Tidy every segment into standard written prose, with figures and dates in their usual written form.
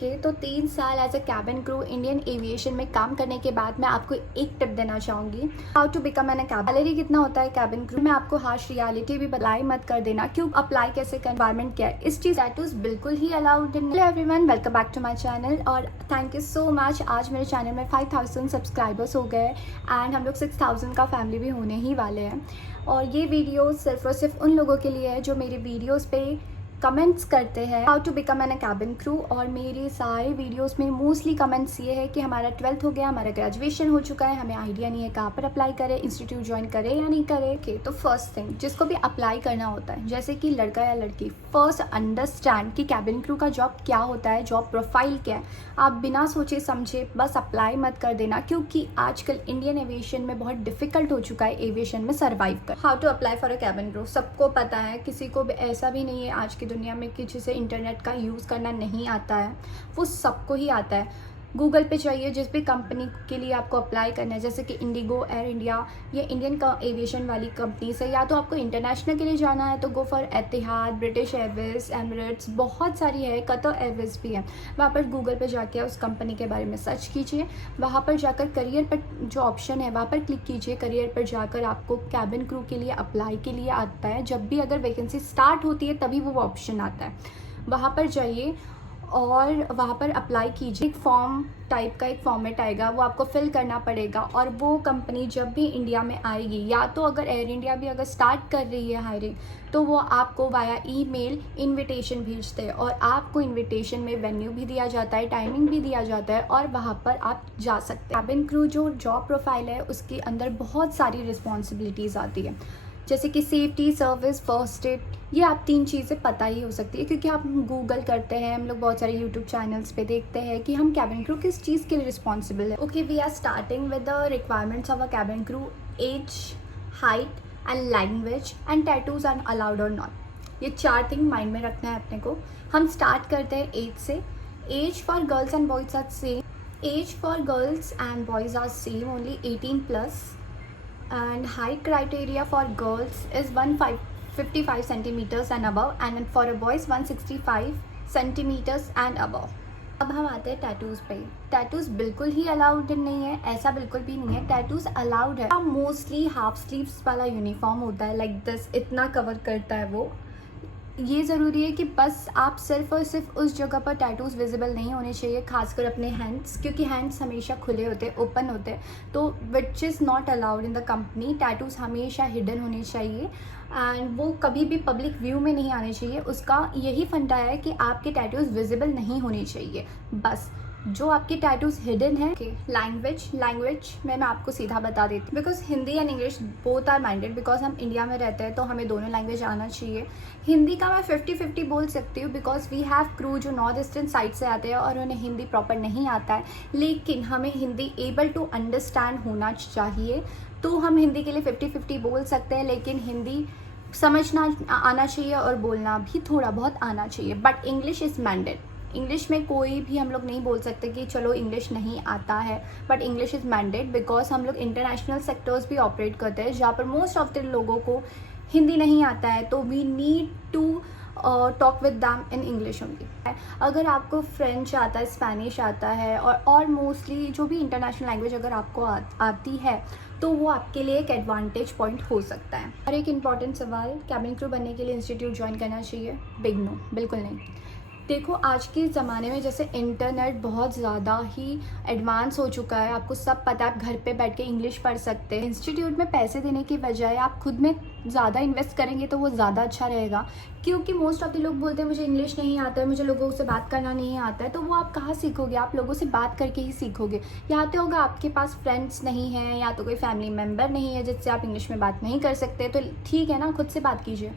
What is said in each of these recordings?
तो 3 साल as a cabin crew Indian aviation में काम करने के बाद मैं आपको एक टिप देना चाहूँगी, how to become an cabin. Salary कितना होता है कैबिन क्रू में, आपको हार्श रियलिटी भी बताई मत कर देना, क्यों अप्लाई कैसे कर, एनवायरमेंट क्या है, इस चीज़ टैटूज बिल्कुल ही allowed in. Hello everyone, welcome back to my channel और थैंक यू सो मच। आज मेरे चैनल में 5000 सब्सक्राइबर्स हो गए एंड हम लोग 6000 का फैमिली भी होने ही वाले हैं। और ये वीडियो सिर्फ और सिर्फ उन लोगों के लिए है जो मेरे वीडियोज़ पे कमेंट्स करते हैं how to become an cabin crew. और मेरे सारे वीडियोस में मोस्टली कमेंट्स ये है कि हमारा 12th हो गया, हमारा ग्रेजुएशन हो चुका है, हमें आइडिया नहीं है कहाँ पर अप्लाई करें, इंस्टीट्यूट ज्वाइन करें या नहीं करें। ओके, तो फर्स्ट थिंग जिसको भी अप्लाई करना होता है, जैसे कि लड़का या लड़की, फर्स्ट अंडरस्टैंड कि कैबिन क्रू का जॉब क्या होता है, जॉब प्रोफाइल क्या है। आप बिना सोचे समझे बस अप्लाई मत कर देना, क्योंकि आजकल इंडियन एविएशन में बहुत डिफिकल्ट हो चुका है एविएशन में सर्वाइव कर। How to apply for a cabin crew सबको पता है, किसी को भी ऐसा भी नहीं है आज की दुनिया में कि जिसे इंटरनेट का यूज़ करना नहीं आता है, वो सबको ही आता है। गूगल पे चाहिए जिस भी कंपनी के लिए आपको अप्लाई करना है, जैसे कि इंडिगो, एयर इंडिया, ये इंडियन का एविएशन वाली कंपनी से, या तो आपको इंटरनेशनल के लिए जाना है तो go for Etihad, British Airways, Emirates, बहुत सारी है, कतर एयरवेज भी है। वहाँ पर गूगल पे जाके उस कंपनी के बारे में सर्च कीजिए, वहाँ पर जाकर करियर पर जो ऑप्शन है वहाँ पर क्लिक कीजिए। करियर पर जाकर आपको कैबिन क्रू के लिए अप्लाई के लिए आता है, जब भी अगर वैकेंसी स्टार्ट होती है तभी वो ऑप्शन आता है। वहाँ पर जाइए और वहाँ पर अप्लाई कीजिए। एक फॉर्म टाइप का एक फॉर्मेट आएगा, वो आपको फिल करना पड़ेगा। और वो कंपनी जब भी इंडिया में आएगी, या तो अगर एयर इंडिया भी अगर स्टार्ट कर रही है हायरिंग, तो वो आपको वाया ईमेल इनविटेशन भेजते हैं और आपको इनविटेशन में वेन्यू भी दिया जाता है, टाइमिंग भी दिया जाता है और वहाँ पर आप जा सकते हैं। कैबिन क्रू जो जॉब प्रोफाइल है उसके अंदर बहुत सारी रिस्पॉन्सिबिलिटीज़ आती है, जैसे कि सेफ्टी, सर्विस, फर्स्ट एड। ये आप 3 चीज़ें पता ही हो सकती है, क्योंकि आप गूगल करते हैं, हम लोग बहुत सारे यूट्यूब चैनल्स पे देखते हैं कि हम कैबिन क्रू किस चीज़ के लिए रिस्पॉन्सिबल है। Okay, we are starting with the requirements of a cabin crew. Age, height and language and tattoos are allowed और नॉट। ये 4 थिंग माइंड में रखना है अपने को। हम स्टार्ट करते हैं एज से। Age for girls and boys are same. Age for girls and boys are same, only 18+. And height criteria for girls is 155 centimeters and above, and for a boys 165 centimeters and above. अब हम आते हैं tattoos पे। Tattoos बिल्कुल ही allowed नहीं है, ऐसा बिल्कुल भी नहीं है। टैटूज़ अलाउड है, मोस्टली हाफ स्लीव्स वाला यूनिफॉर्म होता है, लाइक दिस, इतना कवर करता है वो। ये ज़रूरी है कि बस आप सिर्फ और सिर्फ उस जगह पर टैटूज़ विजिबल नहीं होने चाहिए, खासकर अपने हैंड्स, क्योंकि हैंड्स हमेशा खुले होते हैं, ओपन होते हैं, तो which is not allowed in the company. Tattoos हमेशा हिडन होने चाहिए एंड वो कभी भी पब्लिक व्यू में नहीं आने चाहिए। उसका यही फंडा है कि आपके टैटूज़ विजिबल नहीं होने चाहिए, बस। जो आपके टैटूज हिडन है। लैंग्वेज में मैं आपको सीधा बता देती हूँ, because Hindi and English both are minded, because हम इंडिया में रहते हैं तो हमें दोनों लैंग्वेज आना चाहिए। हिंदी का मैं 50-50 बोल सकती हूँ, बिकॉज वी हैव क्रू जो नॉर्थ ईस्टर्न साइड से आते हैं और उन्हें हिंदी प्रॉपर नहीं आता है, लेकिन हमें हिंदी एबल टू अंडरस्टैंड होना चाहिए, तो हम हिंदी के लिए 50-50 बोल सकते हैं। लेकिन हिंदी समझना आना चाहिए और बोलना भी थोड़ा बहुत आना चाहिए, बट इंग्लिश इज़ मैंडेड। इंग्लिश में कोई भी हम लोग नहीं बोल सकते कि चलो इंग्लिश नहीं आता है, बट इंग्लिश इज़ मैंडेड, बिकॉज हम लोग इंटरनेशनल सेक्टर्स भी ऑपरेट करते हैं जहाँ पर मोस्ट ऑफ द लोगों को हिंदी नहीं आता है, तो we need to talk with them in English only. अगर आपको फ्रेंच आता है, स्पेनिश आता है और मोस्टली जो भी इंटरनेशनल लैंग्वेज अगर आपको आती है, तो वो आपके लिए एक एडवांटेज पॉइंट हो सकता है। और एक इम्पॉर्टेंट सवाल, कैबिन क्रू बनने के लिए इंस्टीट्यूट ज्वाइन करना चाहिए? बिग नो, बिल्कुल नहीं। देखो, आज के ज़माने में जैसे इंटरनेट बहुत ज़्यादा ही एडवांस हो चुका है, आपको सब पता है, आप घर पे बैठ के इंग्लिश पढ़ सकते हैं। इंस्टीट्यूट में पैसे देने की बजाय आप खुद में ज़्यादा इन्वेस्ट करेंगे तो वो ज़्यादा अच्छा रहेगा, क्योंकि मोस्ट ऑफ द लोग बोलते हैं मुझे इंग्लिश नहीं आता है, मुझे लोगों से बात करना नहीं आता है, तो वो आप कहाँ सीखोगे? आप लोगों से बात करके ही सीखोगे। या तो होगा आपके पास फ्रेंड्स नहीं हैं, या तो कोई फैमिली मेम्बर नहीं है जिससे आप इंग्लिश में बात नहीं कर सकते, तो ठीक है ना, खुद से बात कीजिए।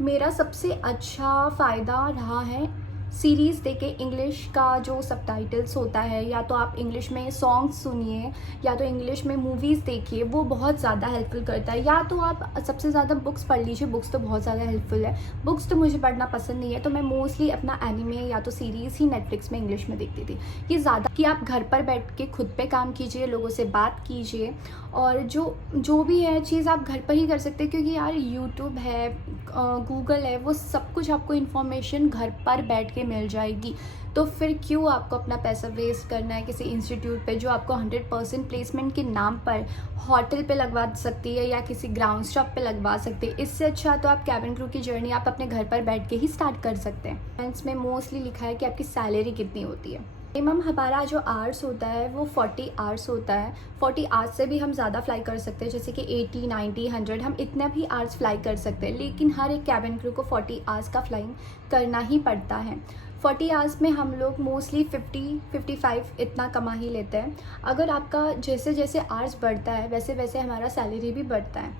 मेरा सबसे अच्छा फ़ायदा रहा है सीरीज़ देखे। इंग्लिश का जो सबटाइटल्स होता है, या तो आप इंग्लिश में सॉन्ग्स सुनिए, या तो इंग्लिश में मूवीज़ देखिए, वो बहुत ज़्यादा हेल्पफुल करता है। या तो आप सबसे ज़्यादा बुक्स पढ़ लीजिए, बुक्स तो बहुत ज़्यादा हेल्पफुल है। बुक्स तो मुझे पढ़ना पसंद नहीं है, तो मैं मोस्टली अपना एनिमे या तो सीरीज़ ही नेटफ्लिक्स में इंग्लिश में देखती थी। ये ज़्यादा कि आप घर पर बैठ के खुद पे काम कीजिए, लोगों से बात कीजिए, और जो भी है चीज़ आप घर पर ही कर सकते हैं, क्योंकि यार यूट्यूब है, गूगल है, वो सब कुछ आपको इन्फॉर्मेशन घर पर बैठ के मिल जाएगी। तो फिर क्यों आपको अपना पैसा वेस्ट करना है किसी इंस्टीट्यूट पे जो आपको 100% प्लेसमेंट के नाम पर होटल पे लगवा सकती है या किसी ग्राउंड स्टॉप पे लगवा सकते हैं। इससे अच्छा तो आप कैबिन क्रू की जर्नी आप अपने घर पर बैठ के ही स्टार्ट कर सकते हैं। इसमें मोस्टली लिखा है कि आपकी सैलरी कितनी होती है। मिनिमम हमारा जो आवर्स होता है वो 40 आवर्स होता है। 40 आवर्स से भी हम ज़्यादा फ्लाई कर सकते हैं, जैसे कि 80, 90, 100 हम इतना भी आवर्स फ्लाई कर सकते हैं, लेकिन हर एक कैबिन क्रू को 40 आवर्स का फ्लाइंग करना ही पड़ता है। 40 आवर्स में हम लोग मोस्टली 50-55 इतना कमा ही लेते हैं। अगर आपका जैसे जैसे आवर्स बढ़ता है वैसे वैसे हमारा सैलरी भी बढ़ता है।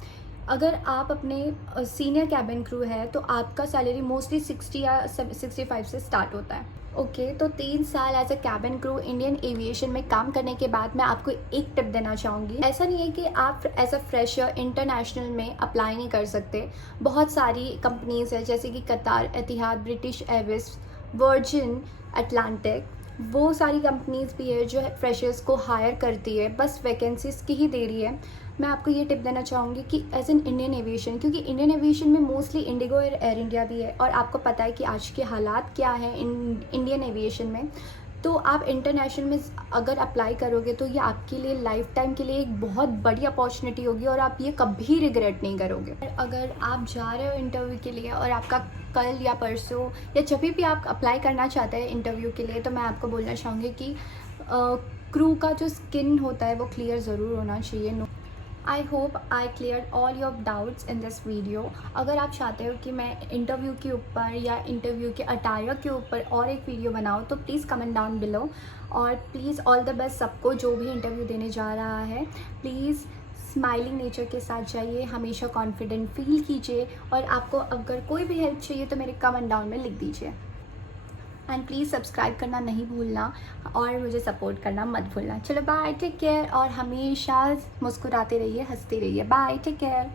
अगर आप अपने सीनियर कैबिन क्रू है तो आपका सैलरी मोस्टली 60 या 65 से स्टार्ट होता है। ओके, तो 3 साल as a cabin crew Indian aviation में काम करने के बाद मैं आपको एक टिप देना चाहूँगी। ऐसा नहीं है कि आप एज अ फ्रेशर इंटरनेशनल में अप्लाई नहीं कर सकते। बहुत सारी कंपनीज़ है जैसे कि कतार, एतिहाद, ब्रिटिश एयरवेज, वर्जिन, अटलांटिक, वो सारी कंपनीज़ भी है जो फ्रेशर्स को हायर करती है, बस वैकेंसीज़ की ही दे रही है। मैं आपको ये टिप देना चाहूँगी कि एज एन इंडियन एविएशन, क्योंकि इंडियन एविएशन में मोस्टली इंडिगो और एयर इंडिया भी है और आपको पता है कि आज के हालात क्या है इंडियन एविएशन में, तो आप इंटरनेशनल में अगर अप्लाई करोगे तो ये आपके लिए लाइफ टाइम के लिए एक बहुत बड़ी अपॉर्चुनिटी होगी और आप ये कभी रिग्रेट नहीं करोगे। अगर आप जा रहे हो इंटरव्यू के लिए और आपका कल या परसों या जब भी आप अप्लाई करना चाहते हैं इंटरव्यू के लिए, तो मैं आपको बोलना चाहूँगी कि क्रू का जो स्किन होता है वो क्लियर ज़रूर होना चाहिए। I hope I clear all your doubts in this video. अगर आप चाहते हो कि मैं इंटरव्यू के ऊपर या इंटरव्यू के अटायर के ऊपर और एक वीडियो बनाऊँ तो प्लीज़ कमेंट डाउन बिलो। और प्लीज़ ऑल द बेस्ट सबको जो भी इंटरव्यू देने जा रहा है। प्लीज़ स्माइलिंग नेचर के साथ जाइए, हमेशा कॉन्फिडेंट फील कीजिए और आपको अगर कोई भी हेल्प चाहिए तो मेरे कमेंट डाउन में लिख दीजिए। एंड प्लीज़ सब्सक्राइब करना नहीं भूलना और मुझे सपोर्ट करना मत भूलना। चलो बाय, टेक केयर और हमेशा मुस्कुराते रहिए, हंसते रहिए। Bye, take care.